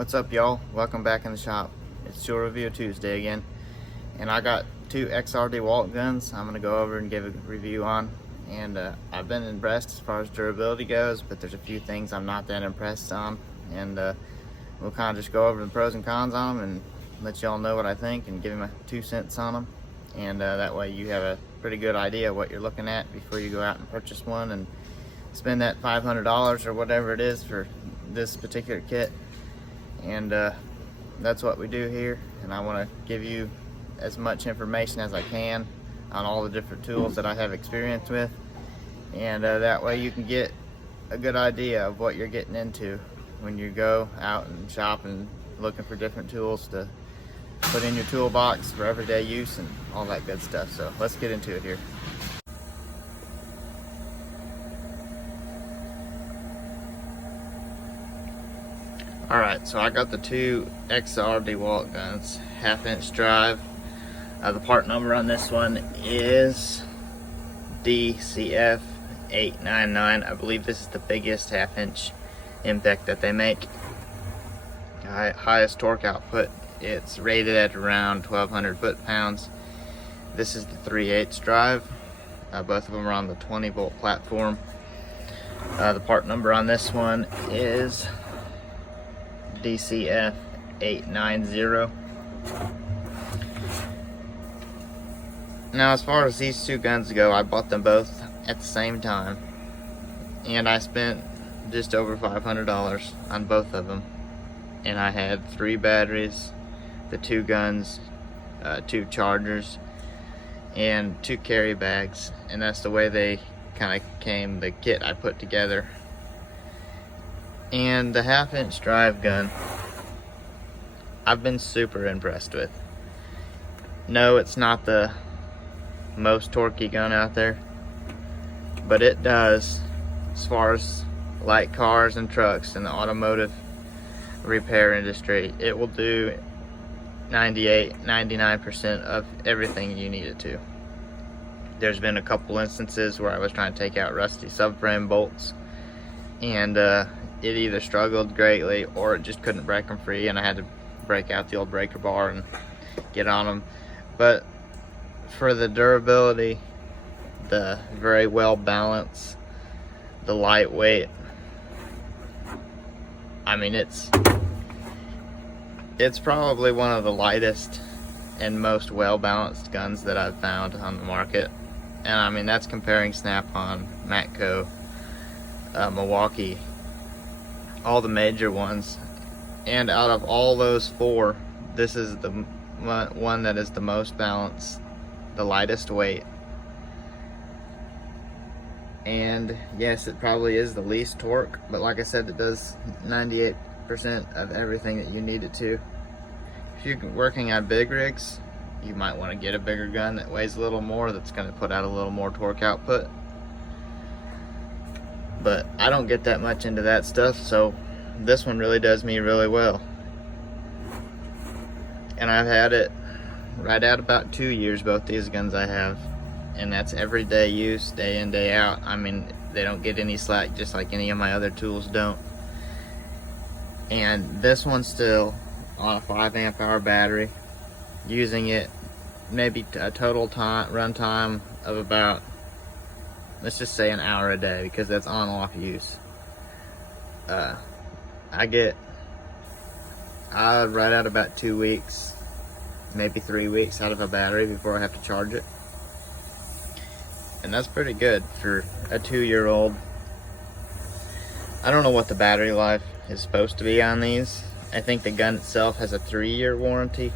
What's up, y'all? Welcome back in the shop. It's Tool Review Tuesday again, and I got two XR Dewalt guns I'm going to go over and give a review on. And I've been impressed as far as durability goes, but there's a few things I'm not that impressed on, and we'll kind of just go over the pros and cons on them and let y'all know what I think and give me my 2 cents on them. And that way you have a pretty good idea of what you're looking at before you go out and purchase one and spend that $500 or whatever it is for this particular kit. And that's what we do here, and I want to give you as much information as I can on all the different tools that I have experience with, and that way you can get a good idea of what you're getting into when you go out and shop and looking for different tools to put in your toolbox for everyday use and all that good stuff. So let's get into it here. Alright, so I got the two XR Dewalt guns, 1/2-inch drive. The part number on this one is DCF899. I believe this is the biggest 1/2-inch impact that they make. Highest torque output, it's rated at around 1200 foot-pounds. This is the 3/8 drive. Both of them are on the 20-volt platform. The part number on this one is DCF890. Now, as far as these two guns go, I bought them both at the same time, and I spent just over $500 on both of them. And I had 3 batteries, the 2 guns, 2 chargers, and 2 carry bags, and that's the way they kind of came, the kit I put together. And the 1/2-inch drive gun, I've been super impressed with. No, it's not the most torquey gun out there, but it does, as far as light cars and trucks and the automotive repair industry, it will do 98-99% of everything you need it to. There's been a couple instances where I was trying to take out rusty subframe bolts, and it either struggled greatly or it just couldn't break them free, and I had to break out the old breaker bar and get on them. But for the durability, the very well balanced, the lightweight, I mean, it's probably one of the lightest and most well balanced guns that I've found on the market. And I mean, that's comparing Snap-on, Matco, Milwaukee, all the major ones. And out of all those 4, this is the one that is the most balanced, the lightest weight, and yes, it probably is the least torque, but like I said, it does 98% of everything that you need it to. If you're working on big rigs, you might want to get a bigger gun that weighs a little more, that's going to put out a little more torque output. But I don't get that much into that stuff, so this one really does me really well. And I've had it right at about 2 years, both these guns I have. And that's everyday use, day in, day out. I mean, they don't get any slack, just like any of my other tools don't. And this one's still on a 5 amp-hour battery, using it maybe a total run time of about, let's just say, an hour a day, because that's on-off use. I ride out about 2 weeks, maybe 3 weeks out of a battery before I have to charge it. And that's pretty good for a 2-year-old. I don't know what the battery life is supposed to be on these. I think the gun itself has a 3-year warranty.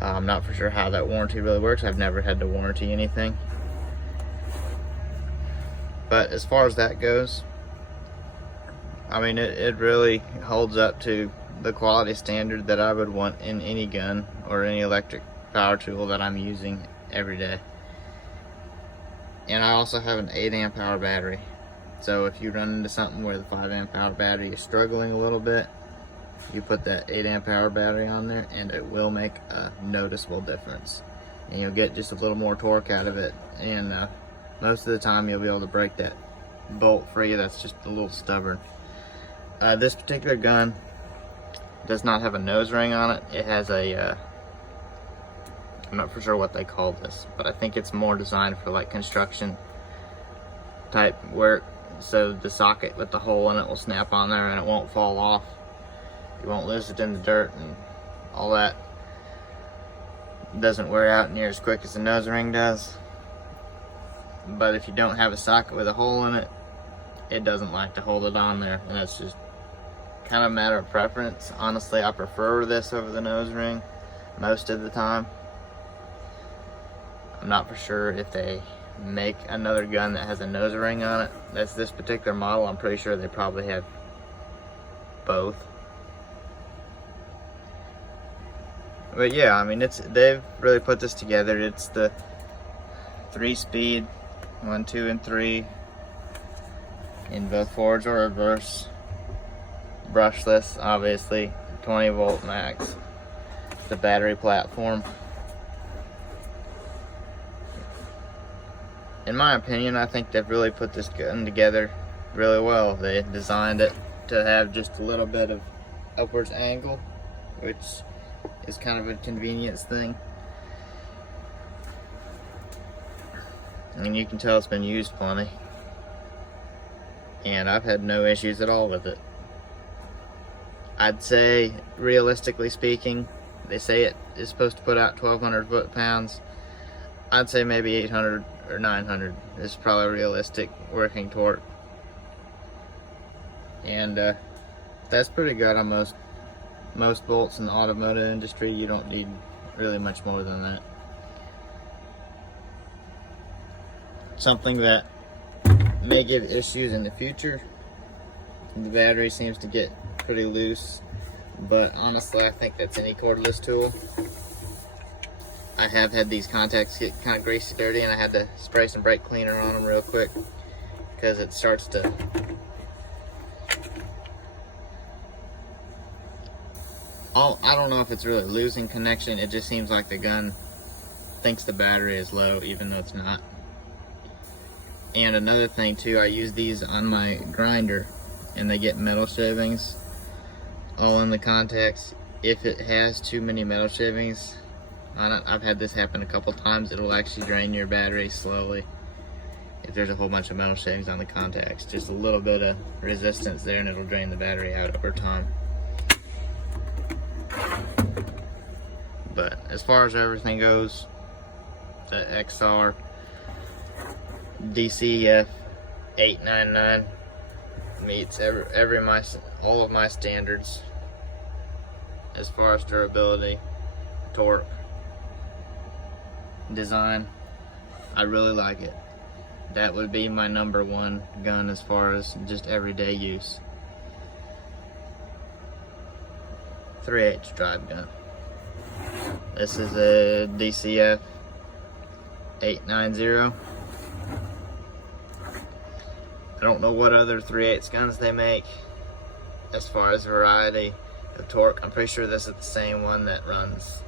I'm not for sure how that warranty really works. I've never had to warranty anything. But as far as that goes, I mean, it really holds up to the quality standard that I would want in any gun or any electric power tool that I'm using every day. And I also have an 8 amp-hour battery. So if you run into something where the 5 amp-hour battery is struggling a little bit, you put that 8 amp-hour battery on there and it will make a noticeable difference. And you'll get just a little more torque out of it. And most of the time you'll be able to break that bolt free that's just a little stubborn. This particular gun, does not have a nose ring on it. It has a, I'm not for sure what they call this, but I think it's more designed for like construction type work. So the socket with the hole in it will snap on there and it won't fall off. You won't lose it in the dirt and all that. It doesn't wear out near as quick as the nose ring does. But if you don't have a socket with a hole in it, it doesn't like to hold it on there, and that's just kind of a matter of preference. Honestly, I prefer this over the nose ring most of the time. I'm not for sure if they make another gun that has a nose ring on it. That's this particular model. I'm pretty sure they probably have both. But yeah, I mean, they've really put this together. It's the 3-speed, 1, 2, and 3 in both forwards or reverse. Brushless, obviously, 20-volt max. The battery platform. In my opinion, I think they've really put this gun together really well. They designed it to have just a little bit of upwards angle, which is kind of a convenience thing. And you can tell it's been used plenty. And I've had no issues at all with it. I'd say, realistically speaking, they say it is supposed to put out 1,200 foot-pounds. I'd say maybe 800 or 900 is probably realistic working torque. And that's pretty good on most bolts in the automotive industry. You don't need really much more than that. Something that may give issues in the future, the battery seems to get pretty loose, but honestly I think that's any cordless tool. I have had these contacts get kind of greasy dirty, and I had to spray some brake cleaner on them real quick because it starts to I don't know if it's really losing connection. It just seems like the gun thinks the battery is low even though it's not. And another thing too, I use these on my grinder and they get metal shavings all in the contacts. If it has too many metal shavings on it, I've had this happen a couple times, it'll actually drain your battery slowly if there's a whole bunch of metal shavings on the contacts. Just a little bit of resistance there and it'll drain the battery out over time. But as far as everything goes, the XR DCF899 meets all of my standards as far as durability, torque, design. I really like it. That would be my #1 gun as far as just everyday use. 3/8 drive gun. This is a DCF890. I don't know what other 3/8 guns they make as far as variety of torque. I'm pretty sure this is the same one that runs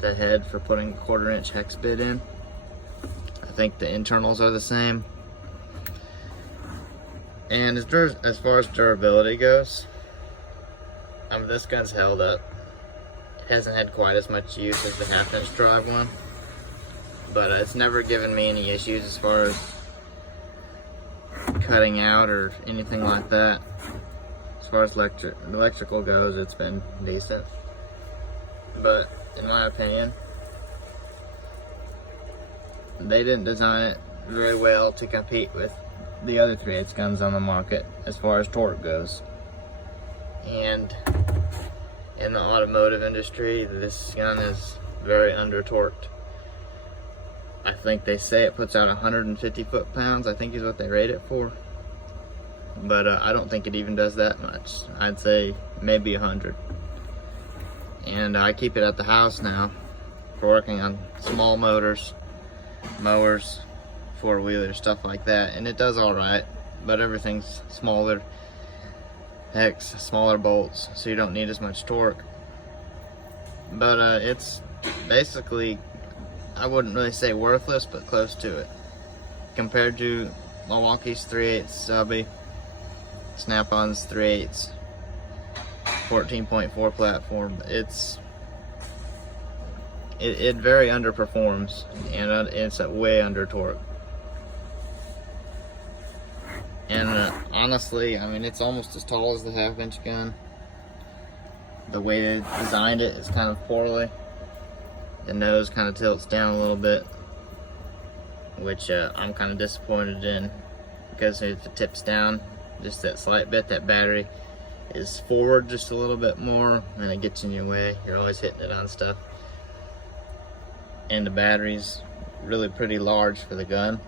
the head for putting a 1/4" hex bit in. I think the internals are the same. And as far as durability goes, this gun's held up. It hasn't had quite as much use as the 1/2" drive one, but it's never given me any issues as far as cutting out or anything like that. As far as electrical goes, it's been decent. But in my opinion, they didn't design it very well to compete with the other 3/8 guns on the market as far as torque goes. And in the automotive industry, this gun is very under-torqued. I think they say it puts out 150 foot-pounds, I think is what they rate it for. But I don't think it even does that much. I'd say maybe 100. And I keep it at the house now for working on small motors, mowers, 4-wheelers, stuff like that. And it does alright, but everything's smaller. Hex, smaller bolts, so you don't need as much torque. But it's basically, I wouldn't really say worthless, but close to it. Compared to Milwaukee's 3/8 subby, Snap-on's 3/8, 14.4 platform. It very underperforms, and it's way under torque. And honestly, I mean, it's almost as tall as the 1/2-inch gun. The way they designed it is kind of poorly. The nose kind of tilts down a little bit, which I'm kind of disappointed in, because if it tips down just that slight bit, that battery is forward just a little bit more and it gets in your way. You're always hitting it on stuff. And the battery's really pretty large for the gun,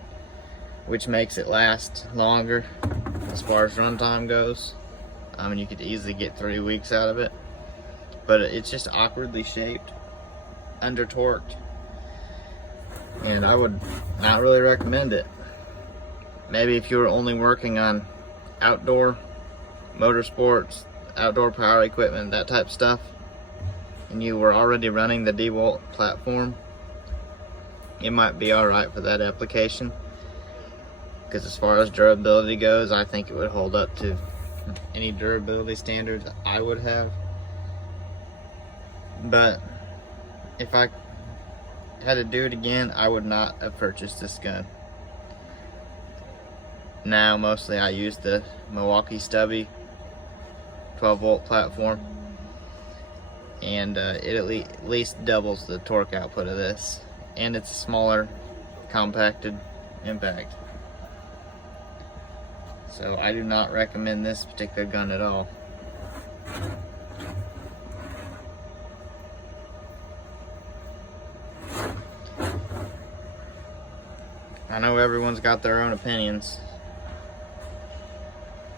which makes it last longer as far as runtime goes. I mean, you could easily get 3 weeks out of it, but it's just awkwardly shaped, under torqued, and I would not really recommend it. Maybe if you were only working on outdoor motorsports, outdoor power equipment, that type of stuff, and you were already running the Dewalt platform, it might be alright for that application, because as far as durability goes, I think it would hold up to any durability standards I would have. But if I had to do it again, I would not have purchased this gun. Now mostly I use the Milwaukee Stubby 12-volt platform, and it at least doubles the torque output of this, and it's a smaller, compacted impact. So I do not recommend this particular gun at all. I know everyone's got their own opinions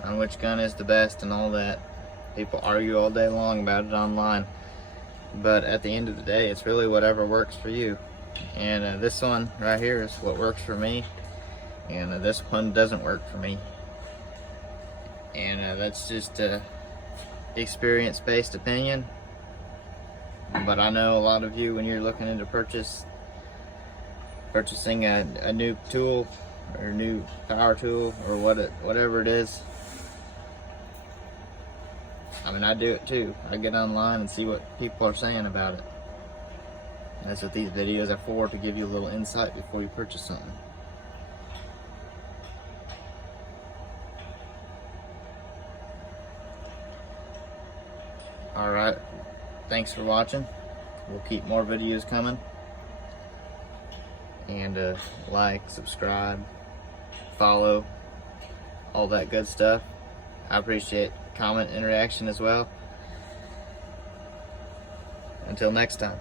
on which gun is the best and all that. People argue all day long about it online, but at the end of the day, it's really whatever works for you. And this one right here is what works for me, and this one doesn't work for me. And that's just a experience-based opinion. But I know a lot of you, when you're looking into purchasing a new tool or new power tool or whatever it is, I mean, I do it too. I get online and see what people are saying about it. That's what these videos are for, to give you a little insight before you purchase something. Alright, thanks for watching. We'll keep more videos coming. And like, subscribe, follow, all that good stuff. I appreciate comment interaction as well. Until next time.